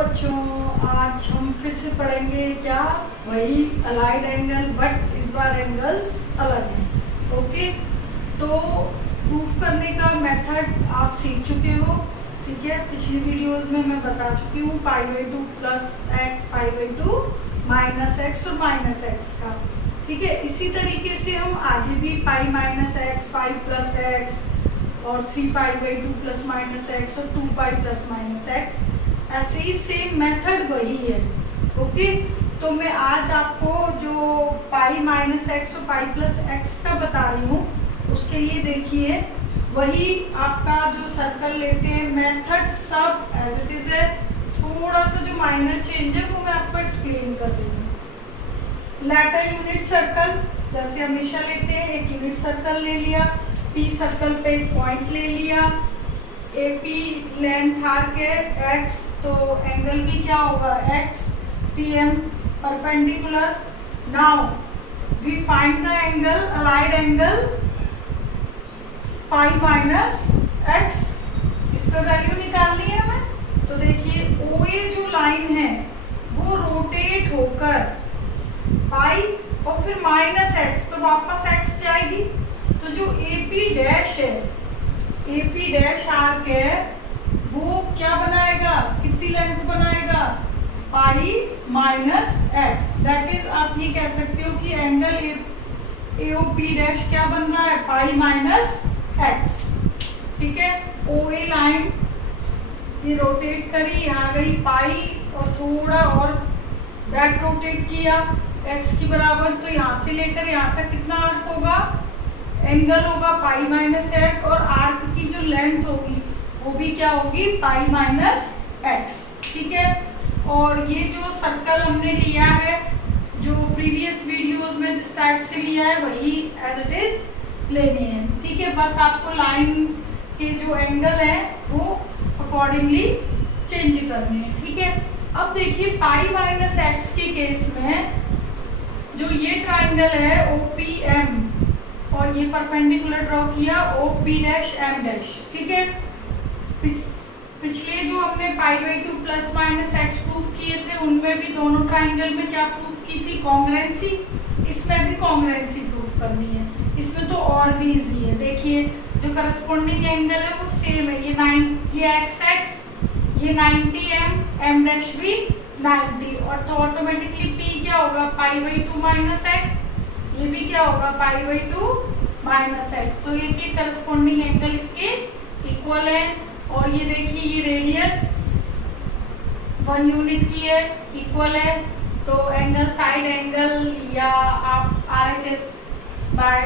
बच्चों, आज हम फिर से पढ़ेंगे क्या, वही अलाइड एंगल, बट इस बार एंगल्स अलग हैं। ओके, तो प्रूफ करने का मेथड आप सीख चुके हो, ठीक है। पिछली वीडियोस में मैं बता चुकी हूँ π/2 प्लस एक्स, π/2 माइनस एक्स और माइनस एक्स का, ठीक है। इसी तरीके से हम आगे भी पाई minus X, pi plus x और 3π/2 प्लस माइनस एक्स और 2π प्लस माइनस एक्स, ऐसे ही सेम मेथड वही है। ओके, तो मैं आज आपको जो पाई माइनस एक्स और पाई प्लस एक्स का बता रही हूँ, उसके लिए देखिए वही आपका जो सर्कल लेते हैं मेथड सब एज इट इज है, थोड़ा सा जो माइनर चेंज है वो मैं आपको एक्सप्लेन कर रही हूँ। लेटर यूनिट सर्कल जैसे हमेशा लेते हैं, एक यूनिट सर्कल ले लिया, पी सर्कल पे एक पॉइंट ले लिया, AP लेंथ आर्क है x, तो एंगल भी क्या होगा x, PM perpendicular. Now we find the angle, allied angle pi minus x, इस पे वैल्यू निकालनी है हमें। तो देखिए OA जो लाइन है वो रोटेट होकर पाई और फिर माइनस x, तो वापस x जाएगी। तो जो AP डैश है, AP डैश आर्क है, वो क्या बनाएगा, कितनी लेंथ बनाएगा, पाई माइनस एक्स। दैट इज आप ये कह सकते हो कि एंगल AOP डैश क्या बन रहा है, पाई माइनस एक्स, ठीक है। OA लाइन ये रोटेट करी, यहाँ गई पाई और थोड़ा और बैक रोटेट किया x की बराबर, तो यहाँ से लेकर यहाँ तक कितना आर्क होगा, एंगल होगा पाई माइनस एक्स, और आर्क की जो लेंथ होगी वो भी क्या होगी, पाई माइनस एक्स, ठीक है। और ये जो सर्कल हमने लिया है, जो प्रीवियस वीडियोस में जिस टाइप से लिया है वही एज इट इज लेनी है, ठीक है। बस आपको लाइन के जो एंगल है वो अकॉर्डिंगली चेंज करने हैं, ठीक है। अब देखिए पाई माइनस एक्स के केस में जो ये ट्राइंगल है OPM, और ये परपेंडिकुलर ड्रॉ किया OP डैश M डैश, ठीक है। पिछले जो हमने π/2 प्लस माइनस एक्स प्रूफ किए थे उनमें भी दोनों ट्राइंगल में क्या प्रूफ की थी, कॉन्ग्रुएंसी। इसमें भी कॉन्ग्रुएंसी प्रूफ करनी है, इसमें तो और भी इजी है। देखिए जो करस्पॉन्डिंग एंगल है वो सेम है, ये XX, ये 90M, M डैश भी 90, और तो ऑटोमेटिकली P क्या होगा, π/2 माइनस एक्स, ये भी क्या होगा, π/2 माइनस एक्स। तो ये करस्पॉन्डिंग एंगल इसके इक्वल है। और ये देखिए ये रेडियस 1 यूनिट की है, इक्वल है। तो एंगल साइड एंगल, या आप RHS बाय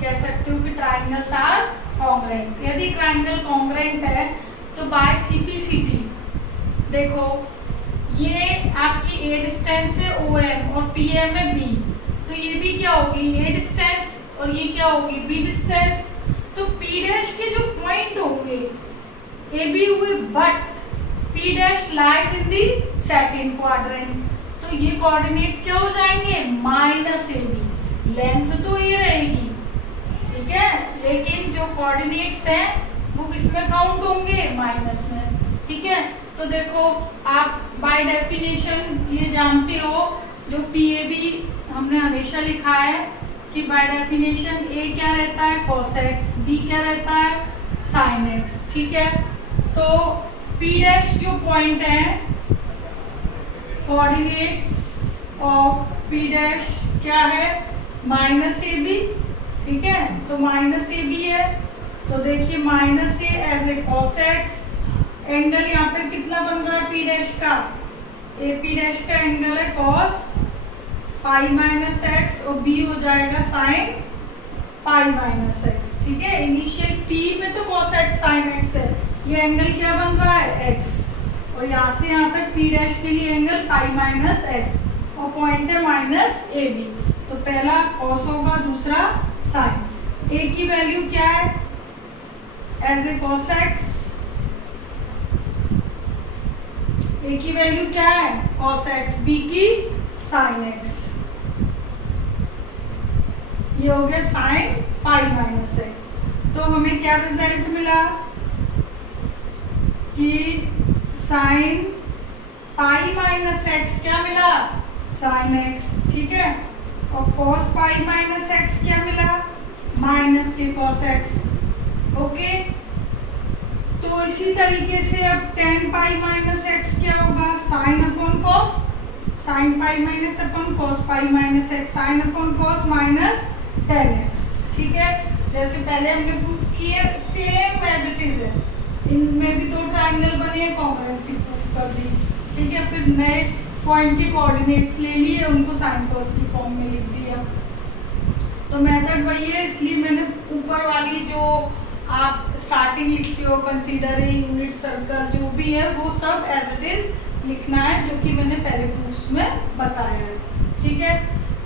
कह सकते हो कि ट्राइंगल्स आर कॉन्ग्रुएंट। यदि ट्राइंगल कॉन्ग्रुएंट है तो बाय CPCT देखो, ये आपकी A डिस्टेंस है OM और PM है B, तो ये भी क्या होगी, A डिस्टेंस, और ये क्या होगी, B डिस्टेंस। तो P डैश के जो पॉइंट होंगे AB हुए, but P dash lies in the second quadrant, तो ये कोऑर्डिनेट्स क्या हो जाएंगे, माइनस AB। लेंथ तो ये रहेगी, ठीक है, लेकिन जो कोऑर्डिनेट्स हैं वो किसमें काउंट होंगे, माइनस में, ठीक है। तो देखो आप बाय डेफिनेशन ये जानते हो, जो PAB हमने हमेशा लिखा है कि बाय डेफिनेशन A क्या रहता है, cos x, B क्या रहता है, sin x, ठीक है। तो P डैश जो पॉइंट है, कोऑर्डिनेट्स ऑफ P डैश क्या है, माइनस AB, ठीक है। तो माइनस AB है, तो देखिए minus A as a cos x, angle यहाँ पे कितना बन रहा है P डैश का, AP डैश का एंगल है cos पाई माइनस एक्स, और B हो जाएगा साइन पाई माइनस एक्स, ठीक है। इनिशियल T में तो cos x sin x है, ये एंगल क्या बन रहा है, x, और यहाँ से यहाँ तक P डैश के लिए एंगल पाई माइनस एक्स, और पॉइंट है माइनस AB। तो पहला cos होगा, दूसरा साइन। A की वैल्यू क्या है, as a cos x, A की वैल्यू क्या है, cos x, B की sin x, ये हो गया साइन पाई माइनस एक्स। तो हमें क्या रिजल्ट मिला कि साइन पाई माइनस एक्स क्या मिला, साइन एक्स, ठीक है। और कॉस पाई माइनस एक्स क्या मिला, माइनस के कॉस एक्स, ओके। तो इसी तरीके से अब टेन पाई माइनस एक्स क्या होगा, sine upon cos, sine pi minus upon cos pi minus x, sine upon cos minus ten x, ठीक है। जैसे पहले हमने प्रूफ किए सेम एज इट इज है, इनमें भी दो ट्रायंगल बने हैं, कॉन्ग्रुएंसी प्रूफ कर दी, ठीक है। फिर नए पॉइंट के कोऑर्डिनेट्स ले लिए, उनको साइन कॉस की फॉर्म में लिख दिया। तो मेथड वही है, इसलिए मैंने ऊपर वाली जो आप स्टार्टिंग लिखते हो कंसीडर ए यूनिट सर्कल जो भी है वो सब एज इट इज लिखना है, जो कि मैंने पहले प्रूफ्स में बताया है, ठीक है।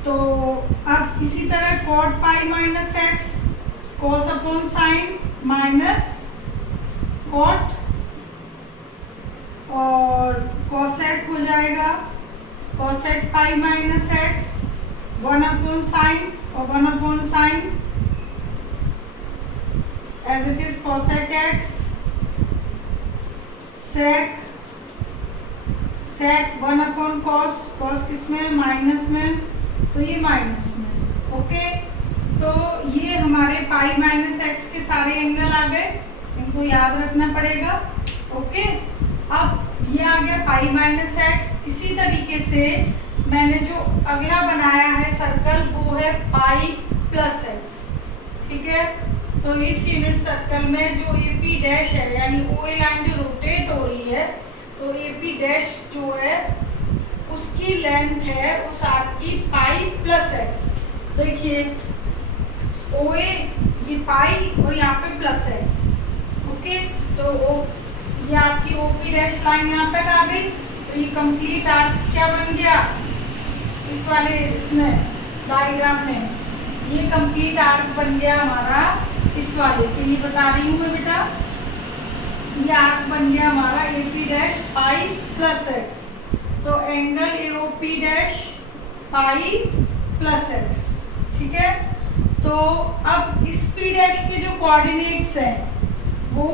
तो अब इसी तरह cot pi minus x cos upon sine minus cot और कॉसेक हो जाएगा, cosec pi minus x 1 upon sine और 1 upon sine as it is cosec x, sec sec 1 upon cos, cos किसमें, माइनस में, तो ये माइनस में, ओके। तो ये हमारे पाई माइनस एक्स के सारे एंगल आ गए, इनको याद रखना पड़ेगा, ओके। अब ये आ गया पाई माइनस एक्स। इसी तरीके से मैंने जो अगला बनाया है सर्कल वो है पाई प्लस एक्स, ठीक है। तो इस यूनिट सर्कल में जो ए पी डैश है यानी ओ ए लाइन जो रोटेट हो रही है, तो ए पी डैश जो है उसकी लेंथ है उस आर्क की पाई प्लस एक्स। देखिए ओ ए ये पाई और यहाँ पे प्लस एक्स, ओके। तो ये आपकी ओ पी डैश लाइन यहाँ तक आ गई, तो ये कंप्लीट आर्क क्या बन गया, इस वाले इसमें डायग्राम में ये कंप्लीट आर्क बन गया हमारा इस वाले के लिए बता रही हूँ मैं बेटा। ये आर्क बन गया हमारा A P dash pi plus X, तो angle A O P dash pi plus X, ठीक है। तो अब इस पी डैश के जो कोऑर्डिनेट्स हैं वो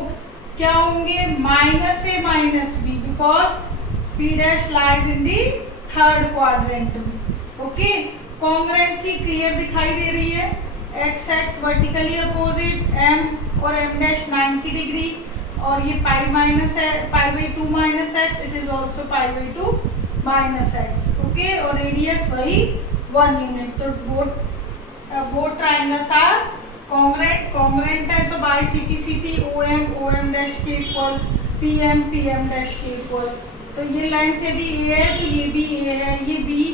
क्या होंगे, minus A minus b, because p dash lies in the third quadrant में, ओके। कॉन्ग्रुएंसी क्लियर दिखाई दे रही है, x x vertically opposite, M और एम डैश 90 डिग्री, और ये पाई माइनस है, pi by 2 minus x, it is also pi by 2 minus x, okay. और रेडियस वही 1 यूनिट। तो both triangles are congruent, congruent है तो by C T O M dash के इक्वल, पी एम डैश के equal. तो ये लेंथ यदि ए है तो ये भी ए है, ये बी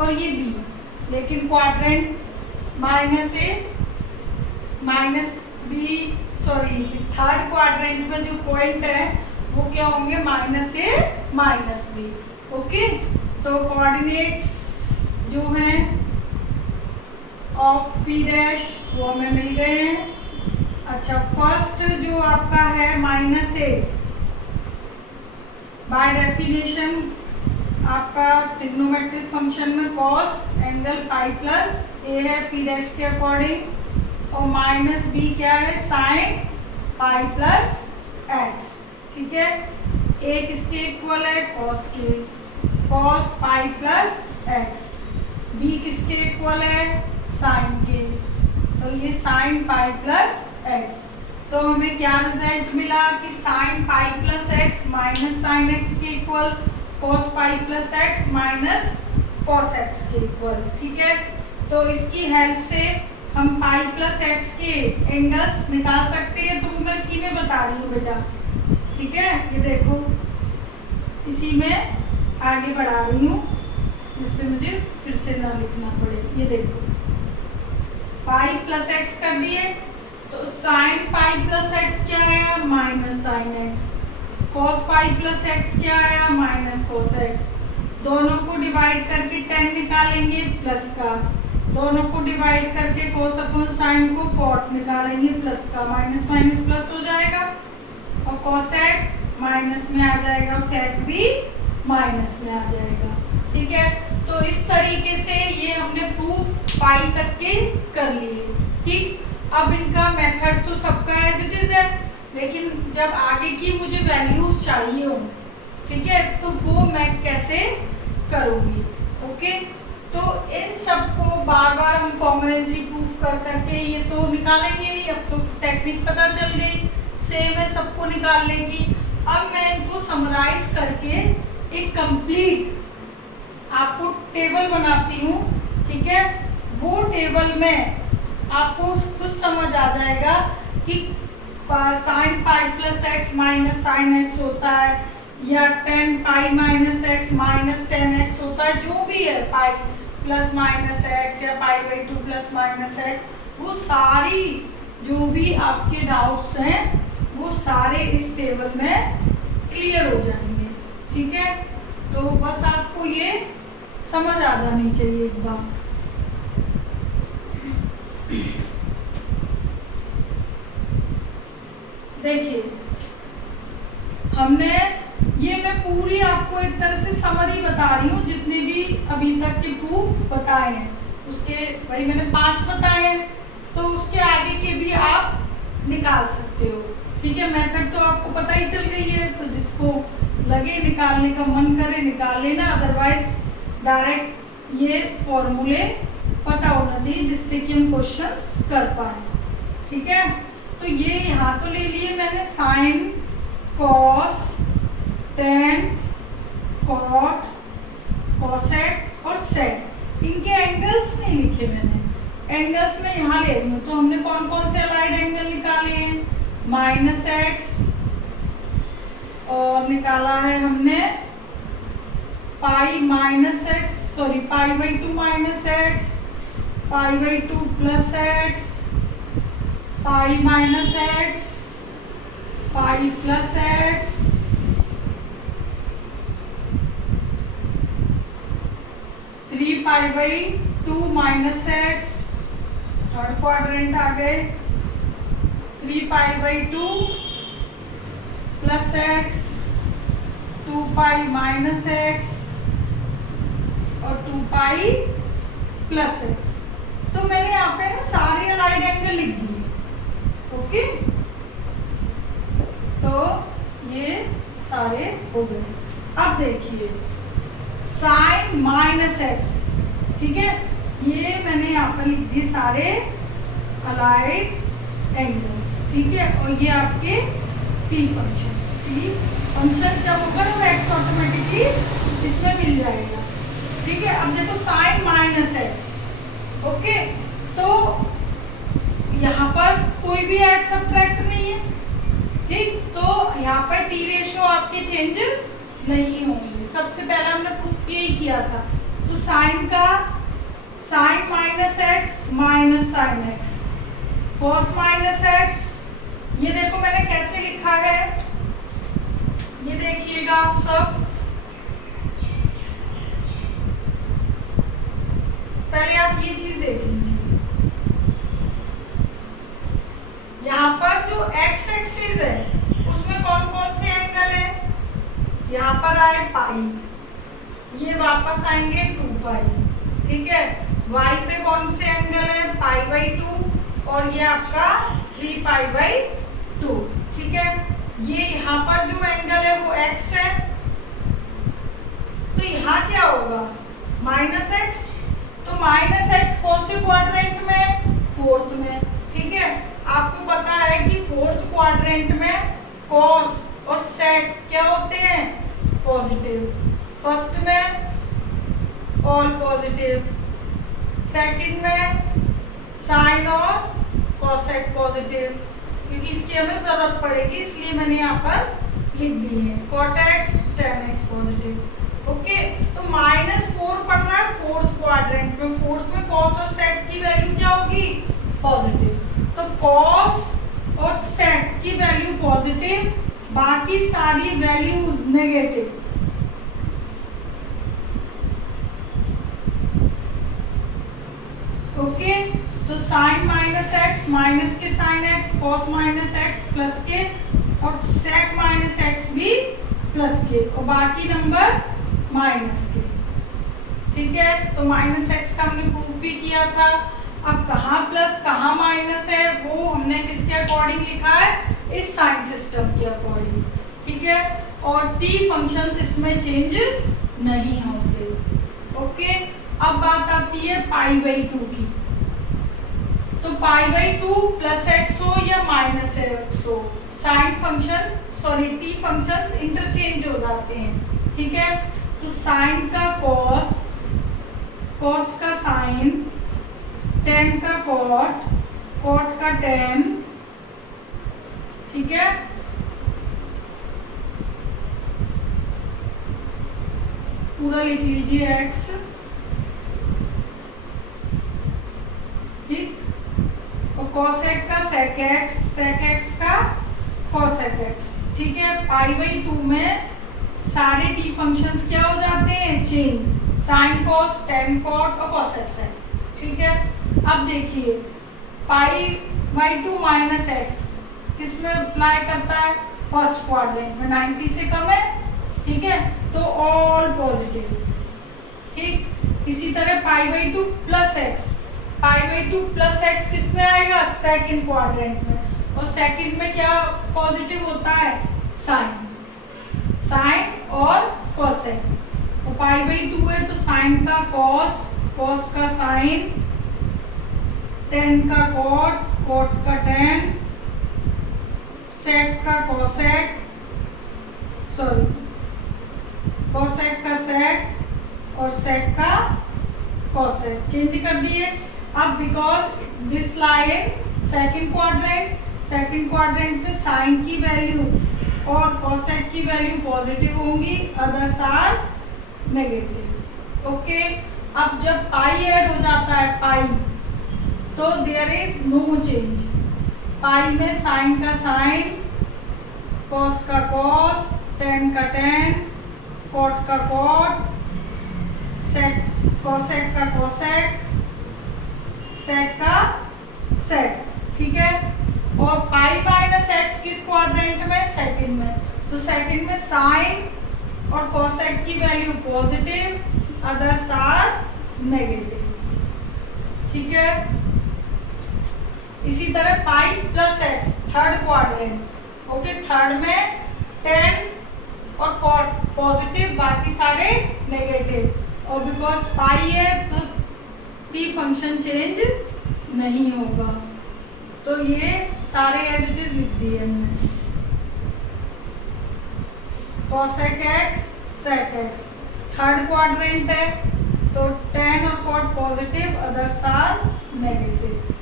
और ये बी, लेकिन क्वाड्रेंट माइनस ए minus B, sorry third quadrant में जो पॉइंट है वो क्या होंगे, माइनस ए माइनस बी, ओके। तो कोऑर्डिनेट्स जो हैं ऑफ पी डैश वो हमें मिल गए हैं। अच्छा, फर्स्ट जो आपका है माइनस ए, बाय डेफिनेशन आपका ट्रिग्नोमेट्रिक फंक्शन में कॉस एंगल पाई प्लस ए है पी डैश के अकॉर्डिंग, और माइनस बी क्या है, साइन पाई प्लस एक्स, ठीक है। ए किसके इक्वल है, कॉस के, cos pi plus x. B किसके इक्वल है, साइन के, तो ये साइन पाई प्लस एक्स। तो हमें क्या रिजल्ट मिला कि sine pi plus X minus sine X के equal, cos pi plus X minus cos X के इक्वल, ठीक है। तो इसकी हेल्प से हम पाई प्लस एक्स के एंगल्स निकाल सकते हैं, तो मैं इसी में बता रही हूँ बेटा, ठीक है। ये देखो इसी में आगे बढ़ा रही हूँ जिससे मुझे फिर से ना लिखना पड़े। ये देखो पाई प्लस एक्स कर दिए, तो साइन पाई प्लस एक्स क्या आया, minus sine x, cos pi plus x क्या आया, माइनस कॉस एक्स। दोनों को डिवाइड करके tan निकालेंगे प्लस का, दोनों को डिवाइड करके cos अपॉन साइन को cot निकालेंगे प्लस का, माइनस माइनस प्लस हो जाएगा, और cosec माइनस में आ जाएगा और sec भी माइनस में आ जाएगा, ठीक है। तो इस तरीके से ये हमने प्रूफ पाई तक के कर लिए, ठीक। अब इनका मेथड तो सबका एज इट इज है, लेकिन जब आगे की मुझे वैल्यूज चाहिए हो ठीक है, तो वो मैं कैसे करूंगी। ओके, तो इन सबको बार बार हम कॉन्ग्रुएंसी प्रूफ कर करके ये तो निकालेंगे नहीं, अब तो टेक्निक पता चल गई, सेम है सबको निकालने की। अब मैं इनको समराइज करके एक कंप्लीट आपको टेबल बनाती हूँ, ठीक है। वो टेबल में आपको कुछ समझ आ जाएगा कि sine pi plus X minus sine x होता है, या टेन पाई minus x minus ten x होता है, जो भी है पाई प्लस माइनस एक्स या पाई by two plus minus x, वो सारी जो भी आपके डाउट्स हैं वो सारे इस टेबल में क्लियर हो जाएंगे, ठीक है। तो बस आपको ये समझ आ जानी चाहिए एक बार। देखिए, हमने ये मैं पूरी आपको एक तरह से समरी बता रही हूँ, जितने भी अभी तक के प्रूफ बताए हैं उसके, वही मैंने 5 बताए हैं, तो उसके आगे के भी आप निकाल सकते हो, ठीक है। मेथड तो आपको पता ही चल गई है, तो जिसको लगे निकालने का मन करे निकाल लेना, अदरवाइज डायरेक्ट ये फॉर्मूले पता होना चाहिए जिससे कि हम क्वेश्चंस कर पाए, ठीक है। तो ये यहाँ तो ले लिए मैंने sine, cos, tan, cot, cosec और सेक, इनके एंगल्स नहीं लिखे मैंने, एंगल्स में यहाँ ले रही हूँ। तो हमने कौन कौन से अलाइड एंगल निकाले हैं, माइनस एक्स, और निकाला है हमने pi minus X, sorry pi by two minus X, pi by two plus X, pi minus X, pi plus X, three pi by two minus X, third quadrant आ गए, 3 pi by two plus X, 2 pi minus x और 2 pi plus X. तो मैंने यहाँ पे ना सारे allied angle लिख दिए, ओके। तो ये सारे हो गए। अब देखिए साइन माइनस एक्स, ठीक है, ये मैंने यहाँ पर लिख दिए सारे अलाइड एंगल्स, ठीक है। और ये आपके टी फंक्शन जब होगा तो एक्स ऑटोमेटिकली इसमें मिल जाएगा, ठीक है। अब देखो साइन माइनस एक्स, ओके, तो यहाँ पर कोई भी ऐड सब्ट्रैक्ट नहीं है, ठीक। तो यहाँ पर टी रेशियो आपके चेंज नहीं होंगे। सबसे पहले हमने प्रूफ यही किया था। तो साइन का sine minus x minus sine x, cos minus x, ये देखो मैंने कैसे लिखा है, ये देखिएगा आप सब। पहले आप ये चीज देख लीजिए, यहाँ पर जो एक्स एक्सिस है उसमें कौन कौन से एंगल है, यहाँ पर आए पाई, ये वापस आएंगे 2 पाई, ठीक है। वाई पे कौन से एंगल है, पाई बाई 2 और ये आपका 3 पाई बाई 2, ठीक है। ये यहाँ पर जो एंगल है वो x है, तो यहाँ क्या होगा माइनस एक्स, तो माइनस एक्स कौन से क्वाड्रेंट में, फोर्थ में, ठीक है। आपको पता है कि फोर्थ क्वाड्रेंट में कॉस और सेक क्या होते हैं, पॉजिटिव। फर्स्ट में ऑल पॉजिटिव, सेकंड में साइन और कॉसेक पॉजिटिव, क्योंकि इसकी हमें जरूरत पड़ेगी इसलिए मैंने यहाँ पर लिख दी है। Cot x tan x positive, okay. तो -4 पड़ रहा है फोर्थ क्वाड्रेंट में, फोर्थ में कॉस और सेक की वैल्यू क्या होगी, पॉजिटिव। तो कॉस और सेक की वैल्यू पॉजिटिव, बाकी सारी वैल्यूज नेगेटिव, ओके। तो साइन माइनस एक्स माइनस के sign x, cos minus x plus के और सेक माइनस एक्स भी प्लस के, और बाकी नंबर माइनस के, ठीक है। तो माइनस एक्स का हमने प्रूफ भी किया था। अब कहाँ प्लस कहाँ माइनस है वो हमने किसके अकॉर्डिंग लिखा है, इस साइन सिस्टम के अकॉर्डिंग, ठीक है। और टी फंक्शंस इसमें चेंज नहीं होते। ओके, अब बात आती है π/2 की। तो π/2 प्लस एक्स हो या माइनस एक्स हो, sine function T functions interchange हो जाते हैं। ठीक है, तो साइन का कॉस, कॉस का साइन, टेन का कॉट, कॉट का टेन। ठीक है, पूरा लिख लीजिए एक्स। ठीक, और कॉसेक का सेक एक्स, सेक एक्स का कॉसेक एक्स। ठीक है, π/2 में सारे टी फंक्शंस क्या हो जाते हैं, change, sine cos, tan cot और कॉसेक सेक। ठीक है, अब देखिए π/2 माइनस एक्स किसमें अप्लाई करता है, फर्स्ट क्वाड्रेंट में, 90 से कम है। ठीक है, तो ऑल पॉजिटिव। ठीक, इसी तरह π/2 प्लस एक्स, π/2 प्लस एक्स किसमें आएगा, सेकंड क्वाड्रेंट में, और सेकंड में क्या पॉजिटिव होता है, साइन, साइन और कॉसेक। तो π/2 है तो साइन का कॉस, कॉस का साइन, टेन का कॉट, कॉट का टेन, सेक का कॉसेक, सॉरी कॉसेक का सेक और सेक का कॉसेक। चेंज कर दिए। अब because this line second quadrant, second quadrant पे साइन की वैल्यू और कॉसेक की वैल्यू पॉजिटिव होंगी, अदर्स आर नेगेटिव। ओके, अब जब पाई ऐड हो जाता है, पाई, तो देयर इज नो चेंज। पाई में साइन का साइन, कॉस का कॉस, टेन का टेन, कॉट का कॉट, सेक, कॉसेक का कॉसेक, सेक का सेक। ठीक है, और पाई माइनस एक्स किस क्वाड्रेंट में, सेकंड में, तो सेकंड में साइन और कॉसेक की value positive, others are negative. ठीक है, इसी तरह pi plus x third quadrant. Okay, third में टेन और कॉट पॉजिटिव, बाकी सारे नेगेटिव, और बिकॉज पाई है तो टी फंक्शन चेंज नहीं होगा। तो ये सारे एज इट इज लिख दिए हमने। Cosec x, sec x, third quadrant है तो टेन और cot positive, others are negative.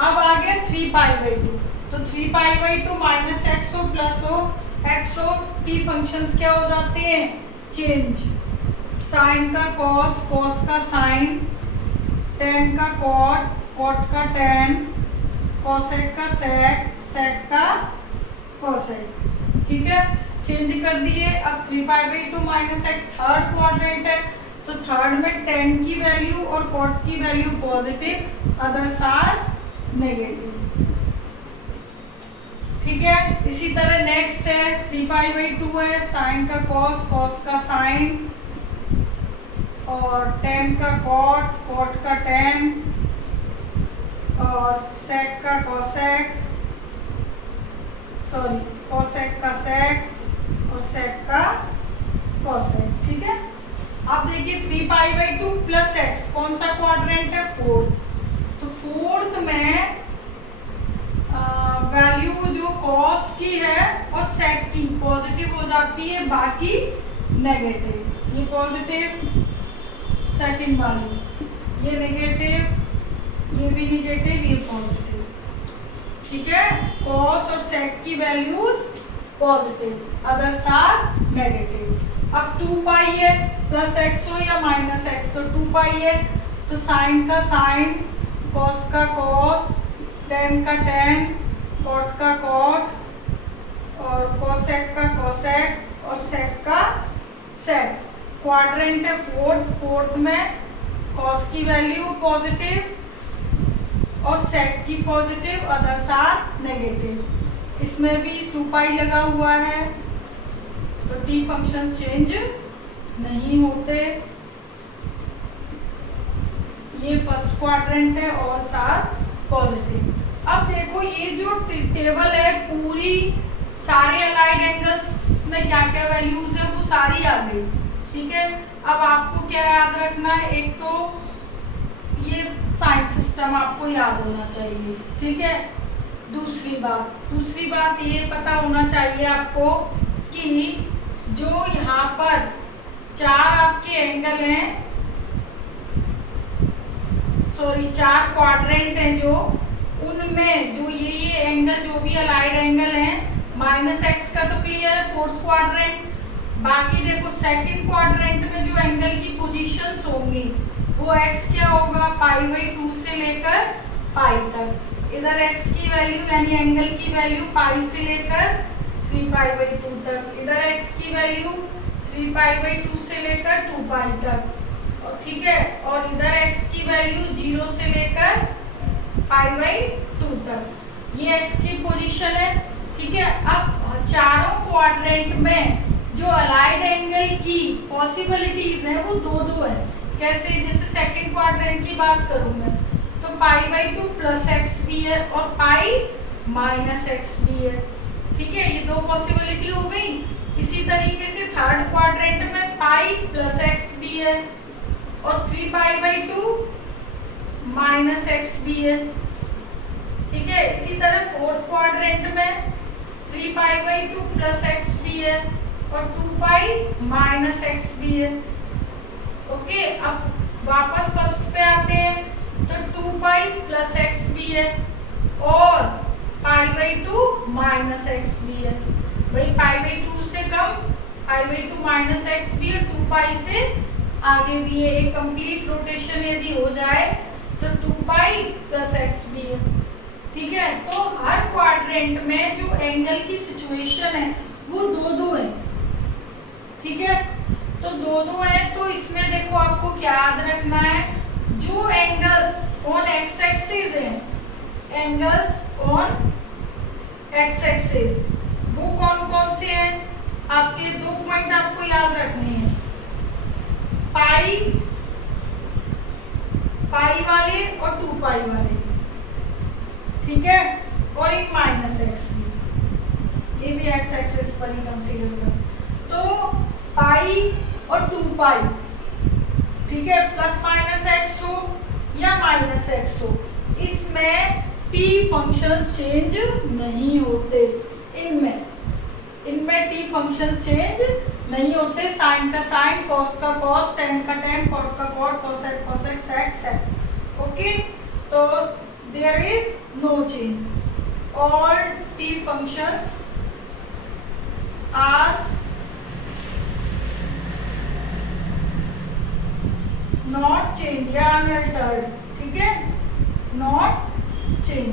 अब आ गया 3π/2। तो 3π/2 माइनस एक्स हो प्लस हो, एक्स हो, टी फंक्शंस क्या हो जाते हैं, चेंज, साइन का कॉस, कॉस का साइन, टेन का कॉट, कॉट का टेन, कॉसेक का सेक, सेक का कॉसेक। ठीक है, चेंज कर दिए। अब 3π/2 माइनस एक्स थर्ड क्वाड्रेंट है तो थर्ड में टेन की वैल्यू और कॉट की value positive, others are negative. ठीक है, इसी तरह नेक्स्ट है 3π/2 है, साइन का कॉस, कॉस का साइन और टेन का कॉट, कॉट का टेन और सेक का कॉसेक, सॉरी कॉसेक का सेक और सेक का कॉसेक। ठीक है, अब देखिए 3π/2 प्लस एक्स कौन सा क्वाड्रेंट है, फोर्थ। तो फोर्थ में वैल्यू जो कॉस की है और सेक की पॉजिटिव हो जाती है, बाकी नेगेटिव। ये पॉजिटिव सेकंड वाली, ये नेगेटिव, ये भी नेगेटिव, ये पॉजिटिव। ठीक है, कॉस और सेक की values positive, others are negative. अब 2π है, प्लस एक्स हो या माइनस एक्स हो, 2π है तो साइन का साइन, कॉस का कॉस, टेन का टेन, कॉट का कॉट और कॉसेक का कॉसेक और सेक का सेक। क्वाड्रेंट है फोर्थ, फोर्थ में कॉस की वैल्यू पॉजिटिव और सेक की पॉजिटिव, अदर्स आर नेगेटिव। इसमें भी 2π लगा हुआ है तो टी फंक्शन चेंज नहीं होते। ये फर्स्ट क्वाड्रेंट है और सार पॉजिटिव। अब देखो ये जो टेबल है पूरी सारे अलाइड एंगल्स उसमें क्या क्या वैल्यूज है वो सारी आ गई। ठीक है, अब आपको क्या याद रखना है, एक तो ये साइन सिस्टम आपको याद होना चाहिए। ठीक है, दूसरी बात ये पता होना चाहिए आपको कि जो यहाँ पर 4 आपके एंगल हैं, सॉरी 4 क्वाड्रेंट हैं, जो उनमें जो ये एंगल जो भी अलाइड एंगल हैं, -x का तो क्लियर है, 4th क्वाड्रेंट। बाकी देखो सेकंड क्वाड्रेंट में जो एंगल की पोजीशंस होंगी वो x क्या होगा, π/2 से लेकर पाई तक। इधर x की वैल्यू यानी एंगल की वैल्यू पाई से लेकर 3π/2 तक, इधर x की वैल्यू 3π/2 से लेकर 2π तक। और ठीक है, और इधर x की वैल्यू 0 से लेकर π/2 तक। ये x की पोजीशन है। ठीक है, अब चारों क्वाड्रेंट में जो अलाइड एंगल की पॉसिबिलिटीज है वो 2 है। कैसे, जैसे सेकंड क्वाड्रेंट की बात करूं मैं तो π/2 + x भी है और π - x भी है। ठीक है, ये 2 पॉसिबिलिटी हो गई। इसी तरीके से थर्ड क्वाड्रेंट में π + x भी है और 3π/2 - x भी है। ठीक है, इसी तरह फोर्थ क्वाड्रेंट में 3π/2 + x भी है और 2π - x भी है। ओके, अब वापस फर्स्ट पे आते हैं तो 2π + x भी है और π/2 - x भी है। भाई π/2 से कम π/2 - x भी है, 2π से आगे भी है। एक कंप्लीट रोटेशन यदि हो जाए तो 2π + x भी है। ठीक है, तो हर क्वाड्रेंट में जो एंगल की सिचुएशन है वो 2 है। ठीक है, तो 2 है, तो इसमें देखो आपको क्या याद रखना है, जो एंगल्स ऑन एक्स एक्सिस है, एंगल्स ऑन एक्स एक्सिस वो कौन कौन से हैं, आपके 2 पॉइंट आपको याद रखने हैं, पाई वाले और 2π वाले। ठीक है, और एक -x भी, ये भी एक्स एक्सिस पर ही कंसीडर कर। तो पाई और 2π, ठीक है, ±x हो या -x हो, इसमें t फंक्शंस चेंज नहीं होते। इनमें t फंक्शन चेंज नहीं होते। साइन का साइन, कॉस का कॉस, टेन का टेन, कॉट का cot, cosec cosec, sec sec. Okay, तो there is no change. All t functions are not change या अनअल्टर्ड। ठीक है, नॉट चेंज।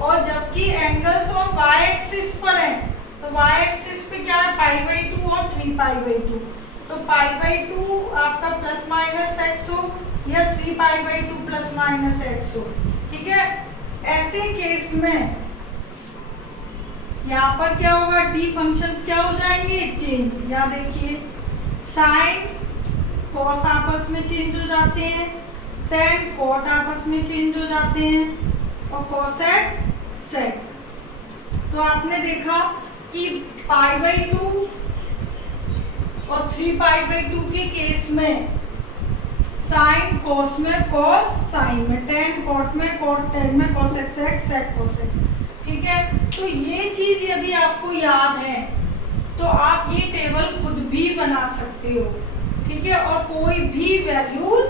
और जबकि एंगल्स ऑन y एक्सिस पर है तो y एक्सिस पे क्या है, π/2 और 3π/2। तो π/2 आपका ±x हो या 3π/2 ±x हो। ठीक है, ऐसे केस में यहाँ पर क्या होगा, t फंक्शंस क्या हो जाएंगे, चेंज। यहाँ देखिए साइन कॉस आपस में चेंज हो जाते हैं, टेन कॉट आपस में चेंज हो जाते हैं और कोसेक सेक। तो आपने देखा कि π/2 और 3π/2 के केस में साइन कॉस में कॉस साइन में, टेन कॉट में कॉट टेन में, कोसेक सेक सेक कोसेक। ठीक है, तो ये चीज यदि आपको याद है तो आप ये टेबल खुद भी बना सकते हो। ठीक है, और कोई भी वैल्यूज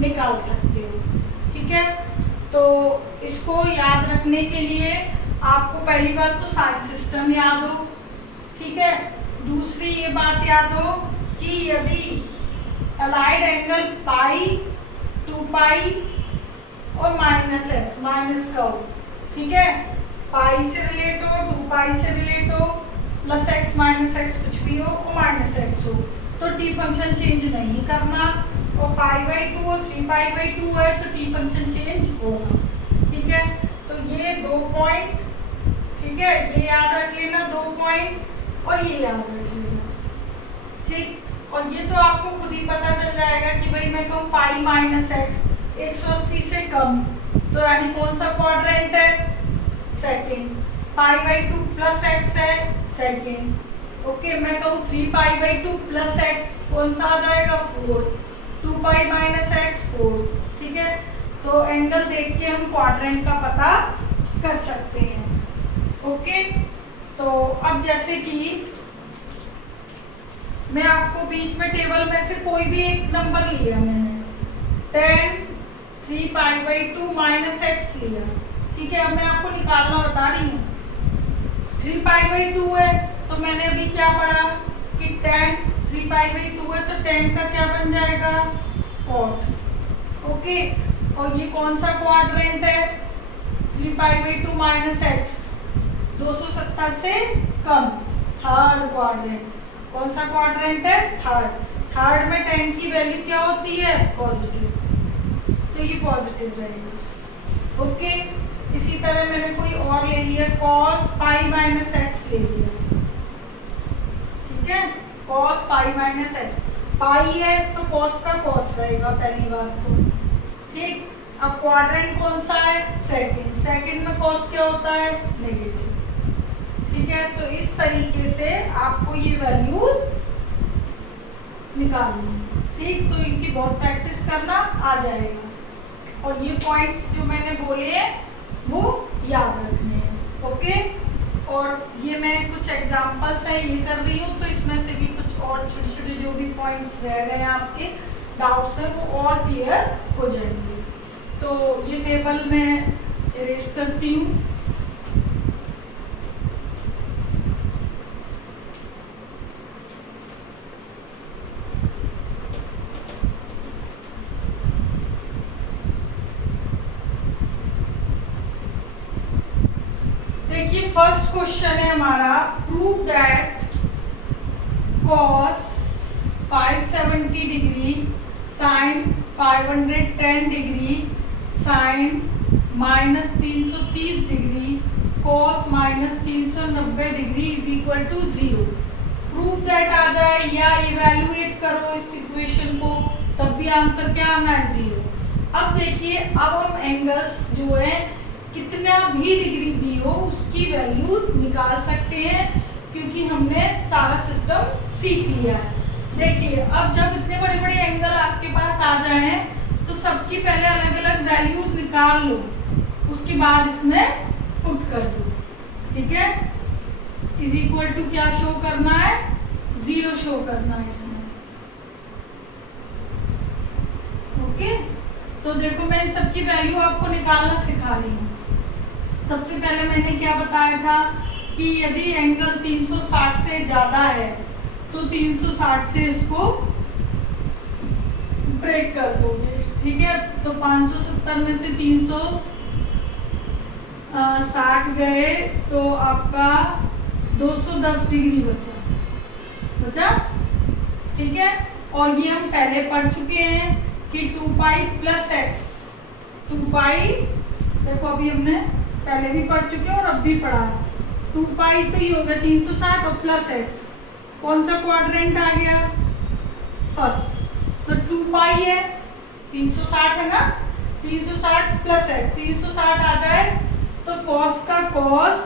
निकाल सकते हो। ठीक है, तो इसको याद रखने के लिए आपको पहली बात तो साइन सिस्टम याद हो। ठीक है, दूसरी ये बात याद हो कि यदि अलाइड एंगल पाई, 2π और -x माइनस का हो, ठीक है, पाई से रिलेट हो, 2π से रिलेट हो, +x -x कुछ भी हो और -x हो, तो t फंक्शन चेंज नहीं करना। और π/2 और 3π/2 है तो t फंक्शन चेंज होगा। ठीक है, तो ये 2 पॉइंट, ठीक है, ये याद रख लेना 2 पॉइंट और ये याद रख लेना। ठीक, और ये तो आपको खुद ही पता चल जाएगा कि भाई मैं कहूँ π -x 180 से कम, तो यानी कौन सा क्वाड्रेंट है, सेकंड। π/2 +x है सेकंड। ओके, मैं कहूँ 3π/2 प्लस एक्स कौन सा आ जाएगा 4, 2π माइनस एक्स 4। ठीक है, तो एंगल देख के हम क्वाड्रेंट का पता कर सकते हैं। ओके, तो अब जैसे कि मैं आपको बीच में टेबल में से कोई भी एक नंबर लिया, मैंने 10 3π/2 माइनस एक्स लिया। ठीक है, अब मैं आपको निकालना बता रही हूँ। 3π/2 है तो मैंने अभी क्या पढ़ा कि 10 3π/2 है तो 10 का क्या बन जाएगा कॉट। ओके, और ये कौन सा क्वाड्रेंट है 3π/2 माइनस एक्स 270 से कम, थर्ड क्वाड्रेंट। कौन सा क्वाड्रेंट है थर्ड में 10 की वैल्यू क्या होती है पॉजिटिव, तो ये पॉजिटिव रहेगा। ओके, इसी तरह मैंने कोई और ले लिया cos π माइनस एक्स ले लिया। ठीक है, cos π माइनस एक्स, पाई है तो cos का cos रहेगा पहली बात तो। ठीक, अब क्वाड्रेंट कौन सा है सेकंड में cos क्या होता है नेगेटिव। ठीक है, तो इस तरीके से आपको ये वैल्यूज निकालनी है। ठीक, तो इनकी बहुत प्रैक्टिस करना आ जाएगा और ये पॉइंट्स जो मैंने बोले हैं वो याद रखने हैं। ओके, और ये मैं कुछ एग्जांपल्स है ये कर रही हूँ, तो इसमें से भी कुछ और छोटे छोटे जो भी पॉइंट्स रह गए हैं आपके डाउट्स है वो और क्लियर हो जाएंगे। तो ये टेबल मैं इरेज करती हूँ। देखिए फर्स्ट क्वेश्चन है हमारा, prove that cos 570 degree sin 510 degree sin -330 degree cos -390 degree is equal to 0। Prove that आ जाए या इवैल्यूएट करो इस इक्वेशन को, तब भी आंसर क्या आना है 0। अब देखिए, अब हम एंगल्स जो है कितना भी डिग्री दी हो उसकी वैल्यूज निकाल सकते हैं क्योंकि हमने सारा सिस्टम सीख लिया है। देखिए, अब जब इतने बड़े बड़े एंगल आपके पास आ जाए तो सबकी पहले अलग अलग वैल्यूज निकाल लो, उसके बाद इसमें पुट कर दो। ठीक है, इज इक्वल टू क्या शो करना है 0 शो करना है इसमें। ओके, तो देखो मैं इन सबकी वैल्यू आपको निकालना सिखा रही हूँ। सबसे पहले मैंने क्या बताया था कि यदि एंगल 360 से ज्यादा है तो 360 से इसको ब्रेक कर दोगे। ठीक है, तो 570 में से 360 गए तो आपका 210 डिग्री बचा। ठीक है, और ये हम पहले पढ़ चुके हैं कि 2π प्लस एक्स, 2π देखो अभी हमने पहले भी पढ़ चुके हैं और अब भी पढ़ा है। 2π तो ये हो गया 360 और प्लस एक्स, कौन सा क्वाड्रेंट आ गया फर्स्ट, तो 2π है 360 है ना, 360 प्लस एक्स, 360 आ जाए तो cos का cos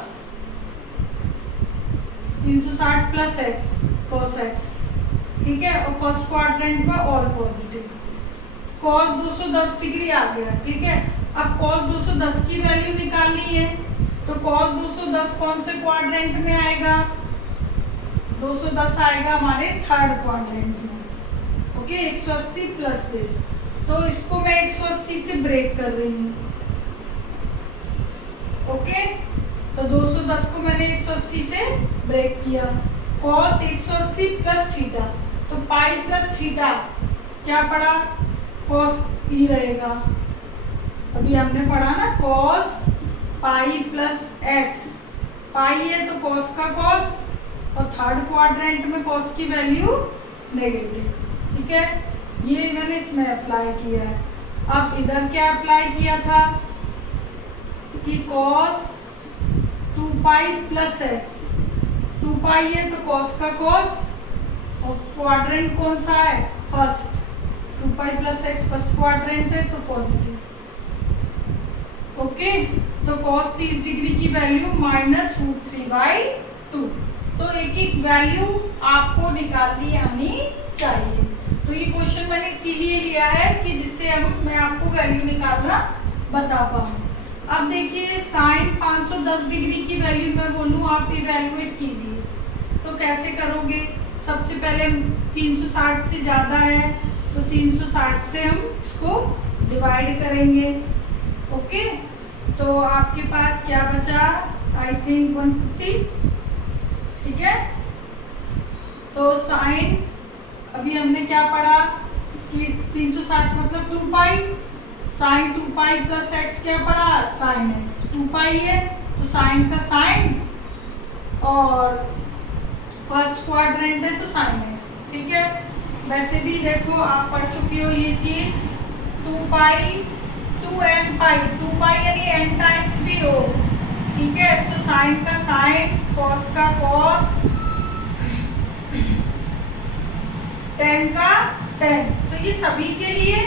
360 plus x cos x. ठीक है, और फर्स्ट क्वाड्रेंट में और पॉजिटिव cos 210 डिग्री आ गया। ठीक है, अब cos 210 की वैल्यू निकालनी है तो cos 210 कौन से क्वाड्रेंट में आएगा 210 आएगा हमारे थर्ड क्वाड्रेंट में। ओके, 180 प्लस दिस, तो इसको मैं 180 से ब्रेक कर रही हूँ। ओके, तो 210 को मैंने 180 से ब्रेक किया। cos 180 प्लस थीटा, तो पाई प्लस थीटा क्या पड़ा cos p रहेगा। अभी हमने पढ़ा ना cos पाई प्लस एक्स, पाई है तो cos का cos, और थर्ड क्वाड्रेंट में cos की वैल्यू नेगेटिव। ठीक है, ये मैंने इसमें अप्लाई किया है। अब इधर क्या अप्लाई किया था कि cos 2π प्लस एक्स, 2π है तो cos का cos, और क्वाड्रेंट कौन सा है first, 2π plus X first quadrant है तो पॉजिटिव। ओके, तो cos 30 डिग्री की वैल्यू -√3/2। तो एक एक वैल्यू आपको निकालनी आनी चाहिए। तो ये क्वेश्चन मैंने इसीलिए लिया है कि जिससे मैं आपको वैल्यू निकालना बता पाऊँ। अब देखिए साइन 510 डिग्री की वैल्यू मैं बोलूँ आप इवैल्यूएट कीजिए, तो कैसे करोगे? सबसे पहले 360 से ज़्यादा है तो 360 से हम इसको डिवाइड करेंगे। ओके, तो आपके पास क्या बचा? I think 150। ठीक है, तो साइन अभी हमने क्या पढ़ा कि 360 मतलब 2 पाई, साइन 2 पाई प्लस एक्स क्या पढ़ा? Sine x. 2 पाई है तो साइन का साइन और फर्स्ट क्वाड्रेंट है तो साइन एक्स। ठीक है, वैसे भी देखो आप पढ़ चुके हो ये चीज। 2 पाई 2n पाई, 2 पाई यानी n टाइम्स भी हो। ठीक है, तो साइन का साइन, कॉस का कॉस, टेन का टेन। तो ये सभी के लिए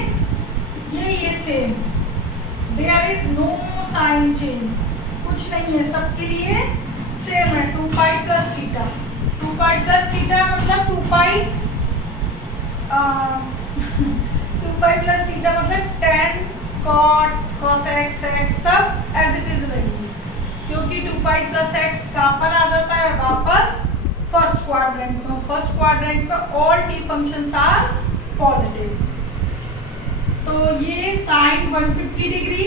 ये same, there is no sign change, कुछ नहीं है, सबके लिए सेम है। 2 pi plus theta, 2 pi plus theta मतलब 2 पाई 2 पाई प्लस थीटा मतलब tan cot cos x x सब एज इट इज रहेंगे, क्योंकि 2 पाई प्लस एक्स कहाँ पर आ जाता है? वापस फर्स्ट क्वाड्रेंट में। फर्स्ट क्वाड्रेंट में all t functions are positive. तो ये साइन 150 डिग्री।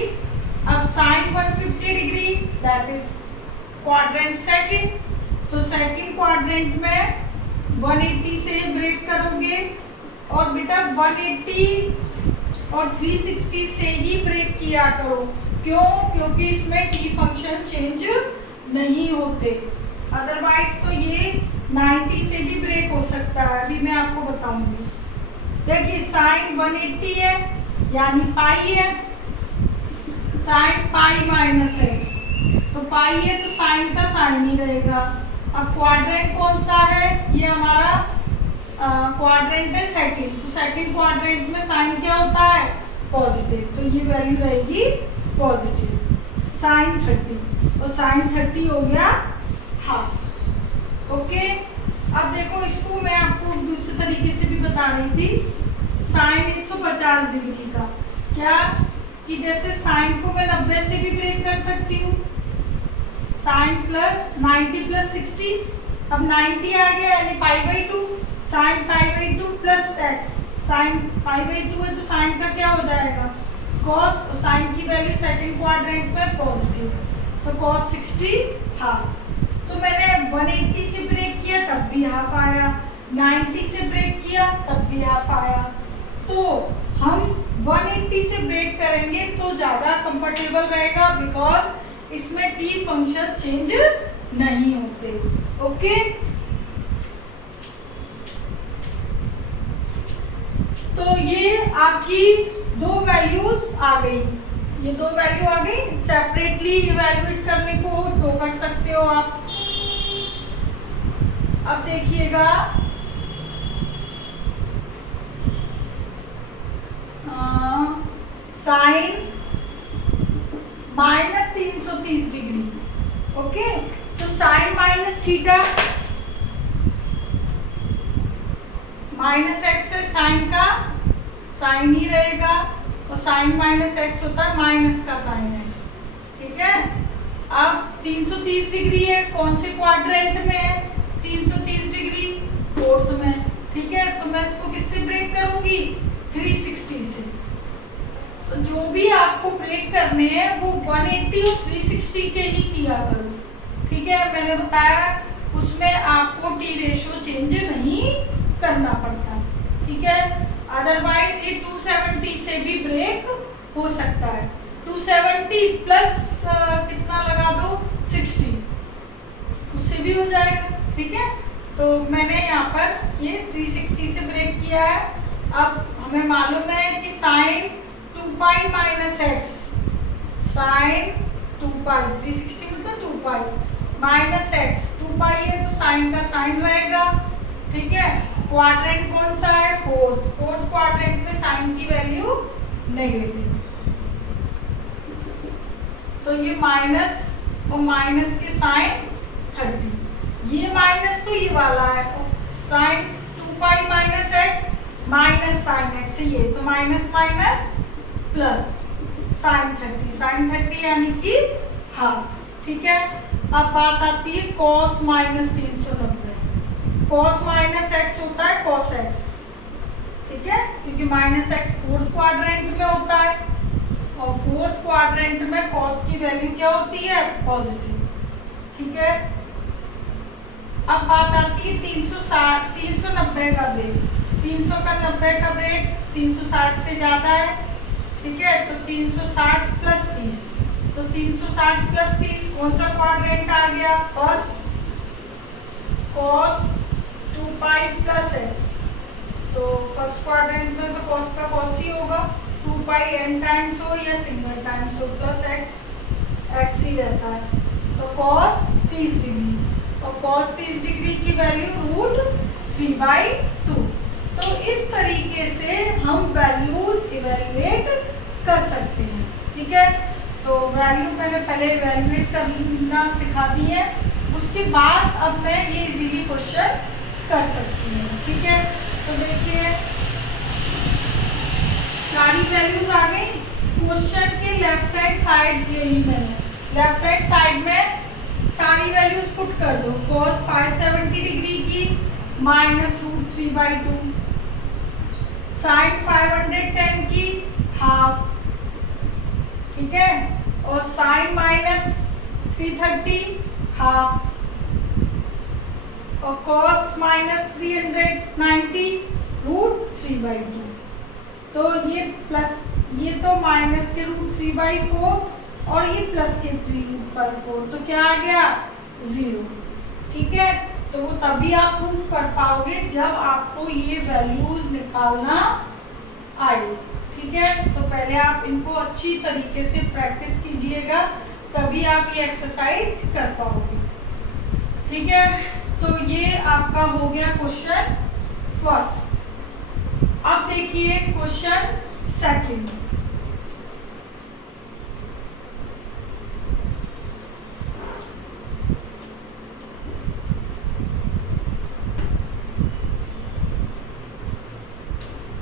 अब sine 150 degree that is quadrant second, तो सेकंड क्वाड्रेंट में 180 से ब्रेक करोगे और बेटा 180 और 360 से ही ब्रेक किया करो। क्यों? क्योंकि इसमें t फंक्शन चेंज नहीं होते, अदरवाइज तो ये 90 से भी ब्रेक हो सकता है, अभी मैं आपको बताऊंगी। देखिए साइन 180 है यानी पाई है, साइन पाई माइनस एक्स, तो पाई है तो साइन का साइन ही रहेगा। अब क्वाड्रेंट कौन सा है? ये हमारा क्वाड्रेंट है सेकंड, तो सेकंड क्वाड्रेंट में साइन क्या होता है? पॉजिटिव, तो ये वैल्यू रहेगी पॉजिटिव। साइन 30 और साइन 30 हो गया हाफ। ओके, अब देखो इसको मैं आपको दूसरे तरीके से भी बता रही थी। साइन 150 डिग्री का क्या कि जैसे साइन को मैं 90 से भी ब्रेक कर सकती हूँ, साइन प्लस 90 प्लस 60, अब 90 आ गया यानी π/2, साइन π/2 प्लस एक्स, साइन π/2 है तो साइन का क्या हो जाएगा? कॉस, साइन की वैल्यू सेकंड क्वाड्रेंट में पॉजिटिव, तो कॉस 60 हाफ। तो मैंने 180 से ब्रेक किया तब भी हाफ आया, 90 से ब्रेक किया तब भी हाफ आया। तो हम 180 से ब्रेक करेंगे तो ज़्यादा कंफर्टेबल रहेगा, बिकॉज इसमें t फंक्शन चेंज नहीं होते। ओके, तो ये आपकी दो वैल्यूज आ गई, ये दो वैल्यू आ गई। सेपरेटली इवैल्यूएट करने को तो कर सकते हो आप। अब देखिएगा साइन माइनस 330 डिग्री। ओके, तो sine minus theta minus x है, साइन का साइन ही रहेगा, तो साइन माइनस एक्स होता है माइनस का साइन एक्स। ठीक है, अब 330 डिग्री है, कौन से क्वाड्रेंट में है? 330 डिग्री फोर्थ में। ठीक है, तो मैं इसको किससे ब्रेक करूंगी? 360 से। तो जो भी आपको ब्रेक करने हैं वो 180 और 360 के ही किया करो। ठीक है, मैंने बताया उसमें आपको टी रेशियो चेंज नहीं करना पड़ता। ठीक है, अदरवाइज ये 270 से भी ब्रेक हो सकता है। 270 प्लस कितना लगा दो? 60, उससे भी हो जाएगा। ठीक है, तो मैंने यहाँ पर ये 360 से ब्रेक किया है। अब हमें मालूम है कि sine 2 pi minus x, sine 2 pi 360 मतलब 2 पाई माइनस एक्स, 2 पाई है तो साइन का साइन रहेगा। ठीक है, क्वाड्रेंट कौन सा है? फोर्थ। फोर्थ क्वाड्रेंट में साइन की वैल्यू नेगेटिव, तो ये माइनस और माइनस के साइन 30, ये माइनस एक्स तो ये वाला है, sine 2 pi minus x minus sine x, ये तो माइनस माइनस प्लस साइन 30 यानी कि हाफ। ठीक है, अब बात आती है cos minus 390। Cos minus x होता है कॉस एक्स, ठीक है, क्योंकि माइनस एक्स फोर्थ क्वाड्रेंट में होता है और फोर्थ क्वाड्रेंट में कॉस की वैल्यू क्या होती है, पॉजिटिव। ठीक है, अब बात आती है 390 का ब्रेक। 300 का 90 का ब्रेक 360 से ज्यादा है, ठीक है, तो 360 प्लस 30, तो 360 प्लस 30 कौन सा क्वाड्रेंट आ गया, first. Cos 2 pi plus X, तो फर्स्ट क्वाड्रेंट में तो कॉस का कॉस ही होगा, 2 पाई n टाइम्स हो या सिंगल टाइम्स हो, प्लस एक्स ही रहता है, तो कॉस 30 डिग्री, और कॉस 30 डिग्री की वैल्यू √3/2। तो इस तरीके से हम वैल्यूज इवेल्युएट कर सकते हैं। ठीक है, तो वैल्यू मैंने पहले इवेल्युएट करना सिखा दी है, उसके बाद अब मैं ये इजीली क्वेश्चन कर सकती हूँ। ठीक है, तो देखिए सारी वैल्यूज आ गई। क्वेश्चन के लेफ्ट हैंड साइड ले ली मैंने, लेफ्ट हैंड साइड में सारी वैल्यूज पुट कर दो। cos 570 डिग्री की माइनस √3/2, साइन 510 की हाफ, ठीक है, और साइन माइनस 330 हाफ, और cos माइनस 390 √3/2। तो ये प्लस, ये तो माइनस के √3/4 और ये प्लस के 3√4, तो क्या आ गया, 0। ठीक है, तो वो तभी आप प्रूफ कर पाओगे जब आपको ये वैल्यूज निकालना आए। ठीक है, तो पहले आप इनको अच्छी तरीके से प्रैक्टिस कीजिएगा, तभी आप ये एक्सरसाइज कर पाओगे। ठीक है, तो ये आपका हो गया क्वेश्चन फर्स्ट। अब देखिए क्वेश्चन सेकंड।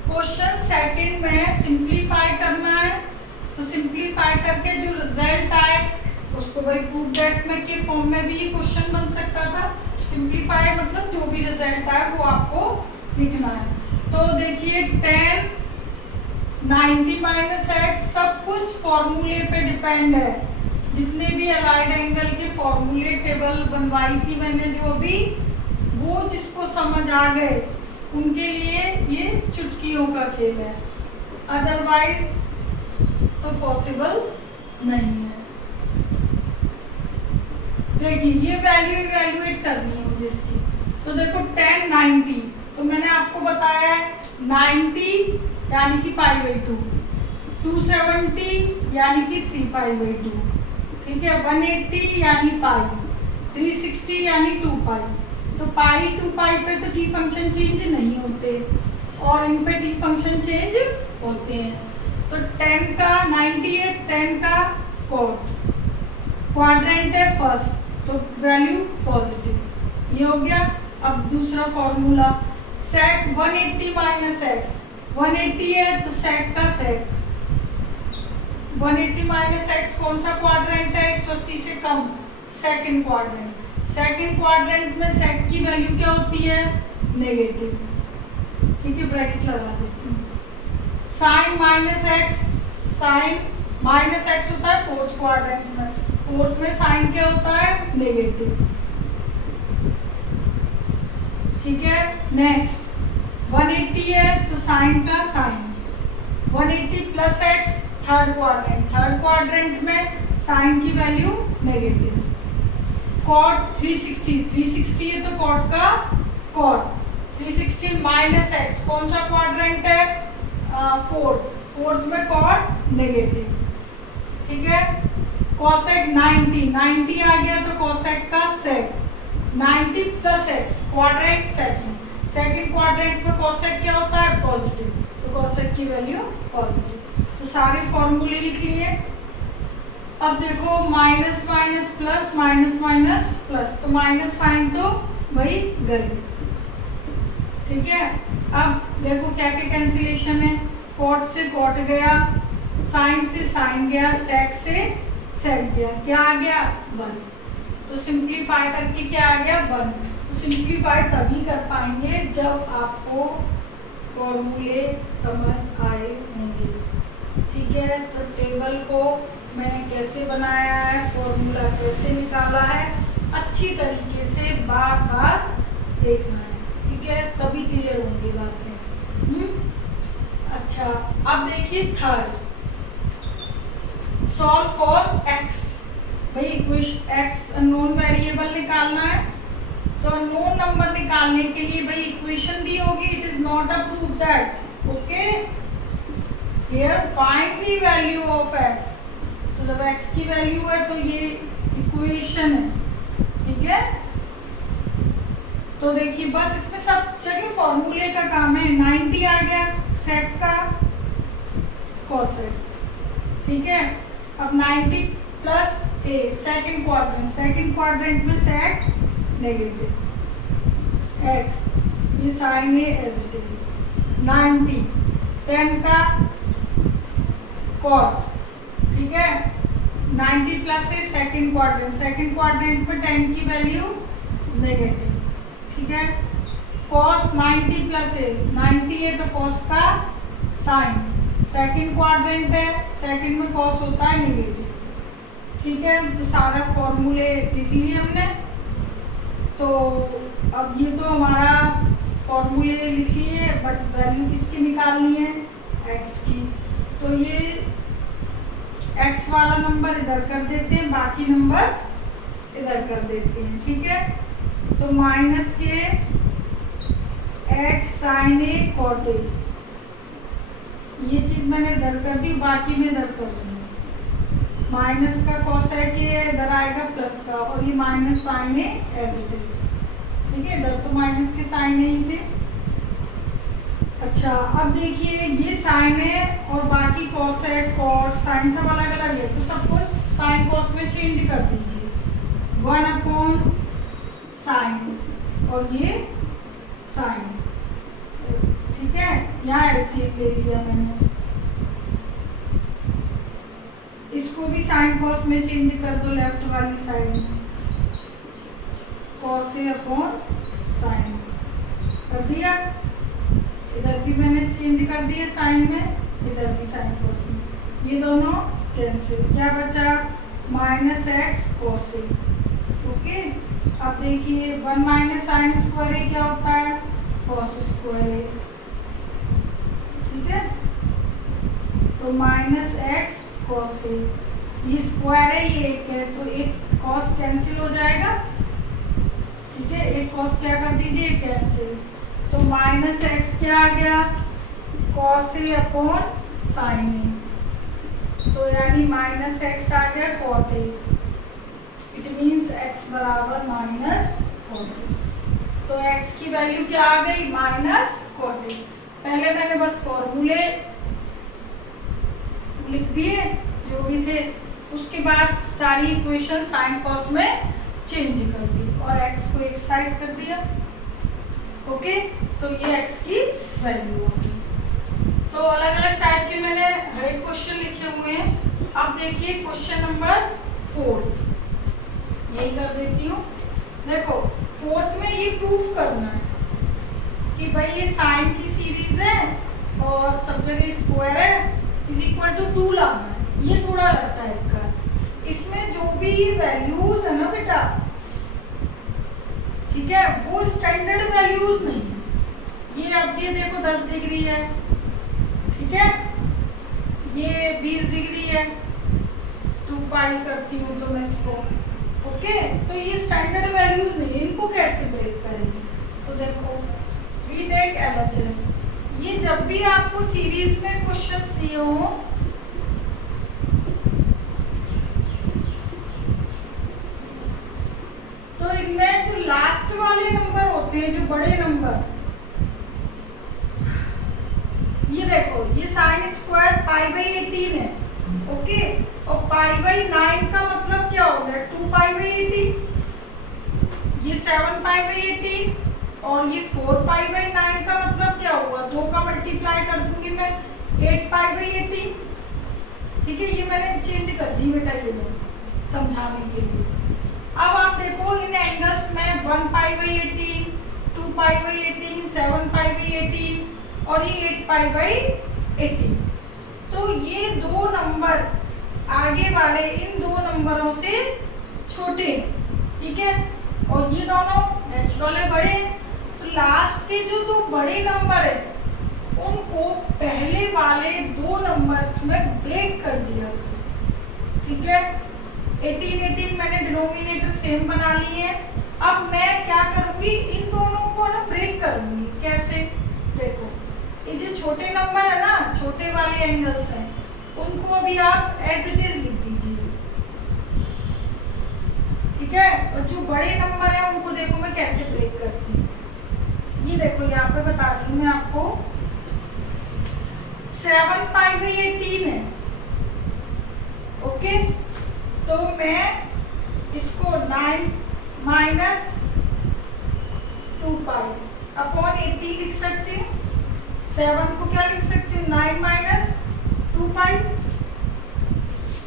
क्वेश्चन सेकंड में सिंप्लीफाई करना है, तो सिंप्लीफाई करके जो रिजल्ट आए उसको वही प्रूफ दैट में के फॉर्म में भी ये क्वेश्चन बन सकता था। सिंप्लीफाई मतलब जो भी रिजल्ट आए वो आपको लिखना है। तो देखिए 10 90 माइनस एक्स सब कुछ फॉर्मूले पे डिपेंड है। जितने भी अलाइड एंगल के फॉर्मूले टेबल बनवाई थी मैंने जो अभी, वो जिसको समझ आ गए उनके लिए ये चुटकियों का खेल है, अदरवाइज तो पॉसिबल नहीं है। देखिए ये वैल्यू इवैल्यूएट करनी है मुझे इसकी, तो देखो 10 90, तो मैंने आपको बताया है 90 यानी कि π/2, 270 यानी कि 3π/2, ठीक है, 180 यानी पाई, 360 यानी 2π। तो पाई 2π पे तो टी फंक्शन चेंज नहीं होते और इन पे टी फंक्शन चेंज होते हैं। तो 10 का 98, 10 का क्वाड्रेंट है फर्स्ट, तो वैल्यू पॉजिटिव, ये हो गया। अब दूसरा फॉर्मूला सेक 180 माइनस एक्स, 180 है तो सेक का सेक, 180 माइनस एक्स कौन सा क्वाड्रेंट है, 180 से कम, सेकंड क्वाड्रेंट। सेकंड क्वाड्रेंट में सेक की वैल्यू क्या होती है, नेगेटिव, ठीक है, ब्रैकेट लगा देती हूँ। Sine minus x, sine minus x होता है फोर्थ क्वाड्रेंट में, फोर्थ में साइन क्या होता है, नेगेटिव, ठीक है। नेक्स्ट 180 है तो साइन का sine, 180 plus x third quadrant में साइन की वैल्यू नेगेटिव। कॉट 360 है तो कॉट का कॉट, 360 माइनस एक्स कौन सा क्वाड्रेंट है, फोर्थ में कॉट नेगेटिव, ठीक है। कॉसेक 90 आ गया तो कॉसेक का सेक, 90 plus x quadrant second quadrant में कॉसेक क्या होता है, पॉजिटिव, तो कॉसेक की वैल्यू पॉजिटिव। तो सारे फॉर्मूले लिख लिए। अब देखो minus minus plus, minus minus plus, तो माइनस साइन तो भाई गई। ठीक है, अब देखो क्या क्या कैंसिलेशन है, कॉट से कॉट गया, साइन से साइन गया, सेक से सेक गया, क्या आ गया 1। तो सिंप्लीफाई करके क्या आ गया 1। तो सिंप्लीफाई तभी कर पाएंगे जब आपको फॉर्मूले समझ आए होंगे। ठीक है, तो टेबल को मैंने कैसे बनाया है, फॉर्मूला कैसे निकाला है, अच्छी तरीके से बार बार देखना है। ठीक है, तभी क्लियर होंगी बातें। अच्छा, अब देखिए थर्ड, सॉल्व फॉर एक्स। भाई इक्वेशन एक्स अननोन वेरिएबल निकालना है, तो अननोन नंबर निकालने के लिए भाई इक्वेशन दी होगी, it is not a proof that. Okay, here find the value of x. तो जब x की वैल्यू है तो ये इक्वेशन है। ठीक है, तो देखिए बस इसमें सब जगह फॉर्मूले का काम है। 90 आ गया सेक का कोसेक। ठीक है, अब 90 प्लस a सेकंड क्वाड्रेंट में सेक नेगेटिव x, ये साइन है एज इट इज। 90 10 का कॉट। ठीक है, 90 प्लस है सेकंड क्वाड्रेंट में 10 की वैल्यू नेगेटिव। ठीक है, cos 90 प्लस है, 90 है तो cos का साइन, सेकंड क्वाड्रेंट है, सेकंड में cos होता है नेगेटिव। ठीक है, तो सारा फॉर्मूले लिख लिए हमने। तो अब ये तो हमारा फॉर्मूले लिख लिए, बट वैल्यू किसकी निकालनी है, x की। तो ये x वाला नंबर इधर कर देते हैं, बाकी नंबर इधर कर देते हैं। ठीक है, तो माइनस के x sine a cot a, ये चीज मैंने इधर कर दी, बाकी में इधर कर दूंगी। माइनस का कोसेक ए इधर आएगा प्लस का, और ये minus sine a as it is. ठीक है, इधर तो माइनस के साइन ही थे। अच्छा, अब देखिए ये साइन है और बाकी कोसेक कॉट साइन सब अलग अलग है, तो सबको साइन कॉस में चेंज कर दीजिए। 1 अपॉन साइन और ये साइन। ठीक है, यहाँ एलसीएम ले लिया मैंने, इसको भी साइन कॉस में चेंज कर दो लेफ्ट वाली साइड में। कॉस ए अपॉन साइन कर दिया, इधर भी मैंने चेंज कर दिया साइन में, इधर भी साइन कॉस में, ये दोनों कैंसिल, क्या बचा minus x cos A. Okay, अब देखिए 1 माइनस साइन स्क्वायर ए क्या होता है, कॉस स्क्वायर ए। ठीक है, तो माइनस एक्स कॉस ए, ये स्क्वायर है ये एक है, तो एक कॉस कैंसिल हो जाएगा। ठीक है, एक कॉस क्या कर दीजिए कैंसिल, तो माइनस एक्स क्या आ गया, cos a upon sine a, तो यानी माइनस एक्स आ गया cot a. It means x बराबर माइनस कॉट ए। तो एक्स की वैल्यू क्या आ गई, माइनस कॉट ए। पहले मैंने बस फॉर्मूले लिख दिए जो भी थे, उसके बाद सारी इक्वेशन साइन कॉस में चेंज कर दी और एक्स को एक साइड कर दिया। ओके, तो ये एक्स की वैल्यू होगी। तो अलग अलग टाइप के मैंने हर एक क्वेश्चन लिखे हुए हैं। अब देखिए क्वेश्चन नंबर 4, यही कर देती हूँ। देखो 4th में ये प्रूफ करना है कि भाई ये साइन की सीरीज है और सब जगह स्क्वायर है, इज इक्वल टू 2 लाना है। ये थोड़ा अलग टाइप का, इसमें जो भी वैल्यूज है ना बेटा, ठीक है, वो स्टैंडर्ड वैल्यूज नहीं है। ये अब ये देखो 10 डिग्री है, ठीक है, ये 20 डिग्री है, 2 पाई करती हूँ तो मैं इसको। ओके, तो ये स्टैंडर्ड वैल्यूज नहीं है, इनको कैसे ब्रेक करेंगे। तो देखो वी टेक LHS, ये जब भी आपको सीरीज में क्वेश्चंस दिए हो तो इनमें जो लास्ट वाले नंबर होते हैं, जो बड़े नंबर, ये देखो ये साइन स्क्वायर π/18 है। ओके, और π/9 का मतलब क्या हो गया, 2 π/18। ये 7π/18 और ये 4π/9 का मतलब क्या हुआ, 2 का मल्टीप्लाई कर दूंगी मैं 8π/18। ठीक है, ये मैंने चेंज कर दी बेटा ये समझाने के लिए। अब आप देखो इन एंगल्स में 1π/18, 2π/18, 7π/18 और ये 8π/18। तो ये दो नंबर आगे वाले इन दो नंबरों से छोटे, ठीक है, और ये दोनों नेचुरल है, बड़े हैं। तो लास्ट के जो दो बड़े नंबर है उनको पहले वाले दो नंबर्स में ब्रेक कर दिया। ठीक है, 18 मैंने डिनोमिनेटर सेम बना लिए है। अब मैं क्या करूंगी, इन दोनों को ना ब्रेक करूंगी। कैसे, देखो ये जो छोटे नंबर है ना, छोटे वाले एंगल्स हैं, उनको अभी आप एज इट इज लिख दीजिए। ठीक है, और जो बड़े नंबर है उनको देखो मैं कैसे ब्रेक करती हूँ। ये देखो यहाँ पे बता रही हूँ मैं आपको, 7π/18 है। ओके, तो मैं इसको 9 - 2π/18 लिख सकती हूँ। 7 को क्या लिख सकती हूँ, 9 - 2π।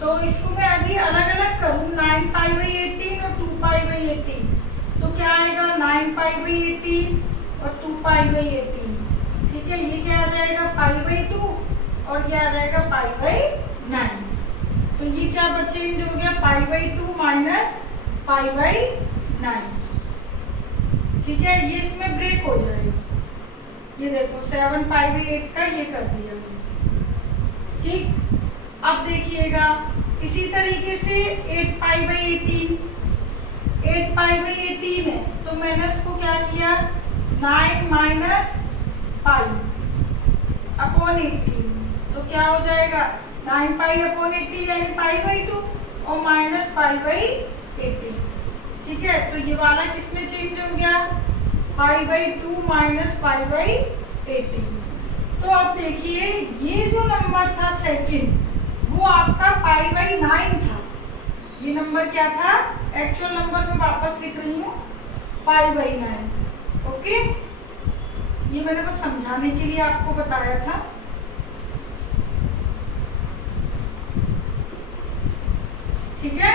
तो इसको मैं अभी अलग अलग करूँ, 9π/18 और 2π/18, तो क्या आएगा 9π/18 और 2π/18। ठीक है, ये क्या आ जाएगा π/2 और ये आ जाएगा π/9। तो ये क्या चेंज हो गया, π/2 माइनस π/9। ठीक है, ये इसमें ब्रेक हो जाएगा। ये देखो 7π/8 का ये कर दिया। ठीक, अब देखिएगा इसी तरीके से 8π/18, 8π/18 है, तो मैंने उसको क्या किया, 9 - π/18, तो क्या हो जाएगा 9π/18 यानी π/2 और माइनस π/18। ठीक है, तो ये वाला किसमें चेंज हो गया, π/2 माइनस π/18। तो अब देखिए ये जो नंबर था सेकंड, वो आपका π/9 था। ये नंबर क्या था, एक्चुअल नंबर में वापस लिख रही हूँ π/9। ओके, ये मैंने बस समझाने के लिए आपको बताया था। ठीक है,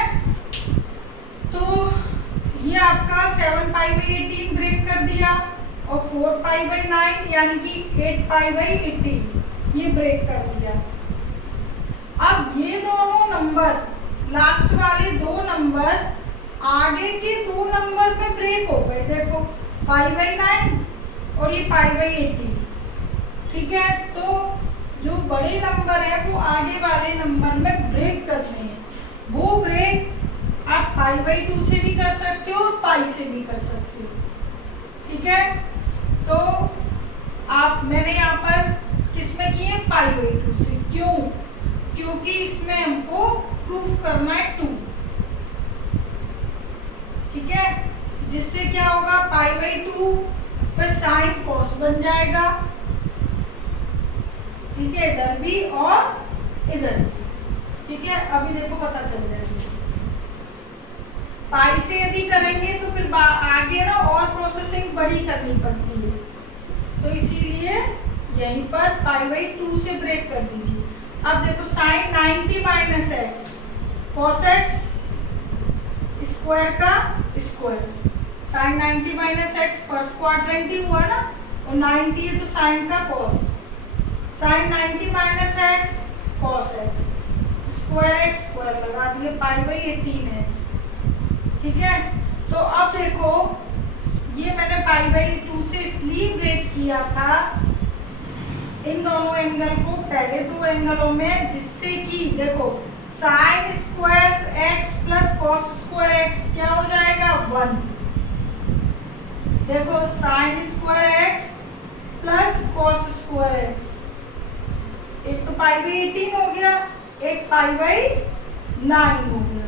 तो ये आपका 7π/18 ब्रेक कर दिया और 4π/9 यानी कि 8π/18 ये ब्रेक कर दिया। अब ये दोनों नंबर, लास्ट वाले दो नंबर आगे के दो नंबर में ब्रेक हो गए। देखो π/9 और ये π/18। ठीक है, तो जो बड़े नंबर है वो आगे वाले नंबर में ब्रेक कर रहे हैं। वो ब्रेक आप π/2 से भी कर सकते हो और पाई से भी कर सकते हो। ठीक है, तो आप मैंने यहाँ पर किसमें किए, π/2 से। क्यों, क्योंकि इसमें हमको प्रूफ करना है 2। ठीक है, जिससे क्या होगा, π/2 पर साइन कॉस बन जाएगा। ठीक है, इधर भी और इधर भी। ठीक है, अभी देखो पता चल जाएगा। पाई से यदि करेंगे तो फिर आगे ना और प्रोसेसिंग बड़ी करनी पड़ती है, तो इसीलिए यहीं पर π/2 से ब्रेक कर दीजिए। अब देखो sine 90 minus x cos X square का square, sine 90 minus X first quadrant ही हुआ ना, और 90 है तो साइन का cos, sine 90 minus x cos X square लगा दिए π/18 एक्स। ठीक है, तो अब देखो ये मैंने π/2 से इसलिए ब्रेक किया था इन दोनों एंगल को, पहले दो एंगलों में, जिससे कि देखो sine square x plus cos square x क्या हो जाएगा, 1। देखो sine square x plus cos square x, एक तो π/18 हो गया, एक π/9 हो गया।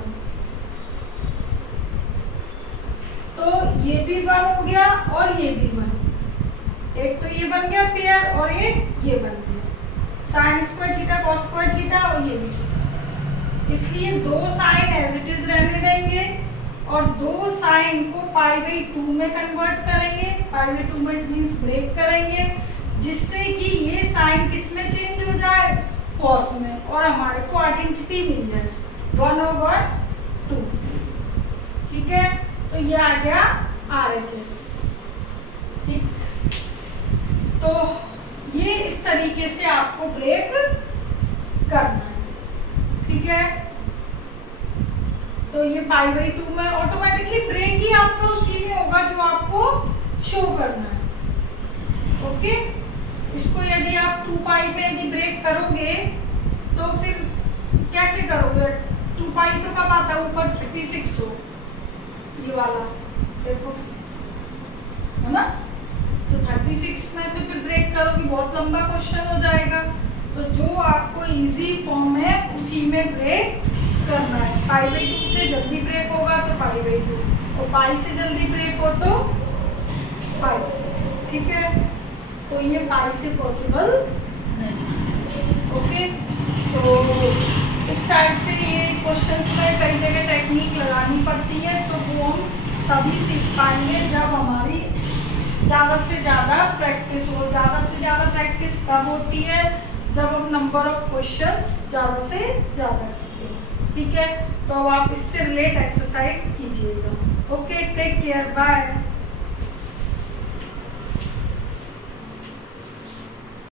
तो ये भी 1 हो गया और ये भी 1, एक तो ये बन गया पेयर और एक ये बन गया, sine square theta cos square theta और ये भी थीटा। इसलिए दो साइन एज इट इज रहने देंगे और दो साइन को π/2 में कन्वर्ट करेंगे, π/2 में मीन्स ब्रेक करेंगे, जिससे कि ये साइन किस में चेंज हो जाए, कॉस में, और हमारे को आइडेंटिटी मिल जाए 1/2। ठीक है, तो ये आ गया RHS। ठीक, तो ये इस तरीके से आपको ब्रेक करना है। ठीक है, तो ये π/2 में ऑटोमेटिकली ब्रेक ही आपका उसी में होगा जो आपको शो करना है। ओके, इसको यदि आप 2π में यदि ब्रेक करोगे तो फिर कैसे करोगे, 2π तो कब आता है, ऊपर 36 हो, ये वाला देखो, है ना, तो 36 में से फिर ब्रेक करोगे, बहुत लंबा क्वेश्चन हो जाएगा। तो जो आपको इजी फॉर्म है उसी में ब्रेक करना है। π/2 से जल्दी ब्रेक होगा तो π/2, और π से जल्दी ब्रेक हो तो π से। ठीक है, तो ये π से पॉसिबल नहीं। ओके, तो इस टाइप से ये क्वेश्चंस में कई जगह टेक्निक लगानी पड़ती है, तो वो हम तभी सीख पाएंगे जब हमारी ज़्यादा से ज़्यादा प्रैक्टिस हो। ज़्यादा से ज़्यादा प्रैक्टिस कब होती है, जब हम नंबर ऑफ क्वेश्चंस ज़्यादा से ज़्यादा करते हैं। ठीक है, तो अब आप इससे रिलेट एक्सरसाइज कीजिएगा। Okay, take care, bye.